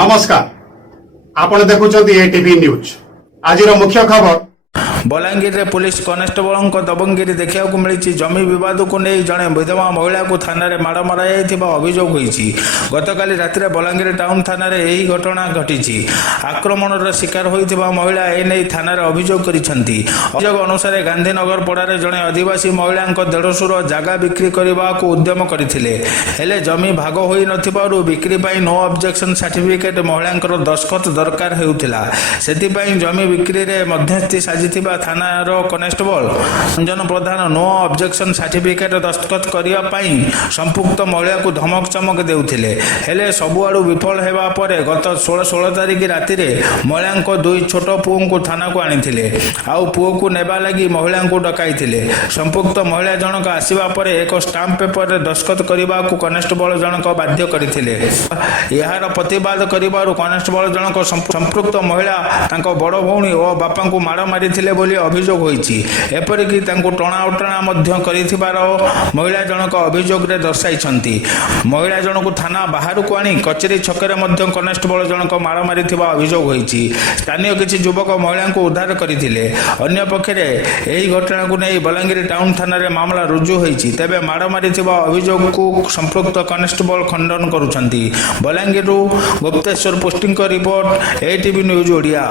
नमस्कार आपण देखुछंती ATV news. आज मुख्य खबर बलांगीर रे पुलिस कनेस्टेबल दबंगिरी देखा मिली। जमी बद को नहीं जड़े विधवा महिला को थाना माड़ मरा अभियोग होती। गतकाली राति बलांगीर टाउन थाना यही घटना घटी। आक्रमण शिकार होता महिला एने थाना अभियोग करछंती। अभियोग अनुसार गांधीनगर पड़ारे जड़े आदिवासी महिला देढ़शुर जगह बिक्री करने को उद्यम करते हेले जमी भाग हो न बिक्री नो ऑब्जेक्शन सर्टिफिकेट महिला दस्खत दरकार होता। से जमी बिक्री रे मध्यस्थी साजिथिबा थानार कनेस्टेबल रंजन प्रधान नो ऑब्जेक्शन सर्टिफिकेट दस्तखत करने संपुक्त महिला को धमक चमक देउथिले हेले सबुआडू विफल हेबा परे गत 16 तारिख राति महिला दुई छोट पुओं को थाना को आनिथिले। आउ पुओ को नेबा लगी महिला को डकाइथिले। संपुक्त महिला जनक आसीबा परे एक स्टाम्प पेपर रे दस्तखत करबा को कनेस्टेबल जनक बाध्य करथिले। यार प्रतिवाद करिबारु कनेस्टेबल जनक संपुक्त महिला तांको बड़ भौणी और बापा को माड़ मारिथिले बोली अभियोग होईछि। एपरिक टणा उटणा महिला जनक अभियोग रे दर्शाइछंती। महिला जनक थाना बाहर को आनी कचेरी छकरे कनेस्टेबल जनक माड़ मारिथिबा अभियोग होईछि। स्थानीय किछि युवक महिला को उद्धार करथिले। अन्य पक्षरे एही घटना को नहीं बलांगीर टाउन थाना रे मामला रुजु होईछि। तेबे माड़ मारिथिबा अभियोग को संपुक्त कनेस्टेबल खंडन करुछंती। बलांगीर गुप्तेश्वर पोस्टिंग रिपोर्ट एटीवी न्यूज ओडिया।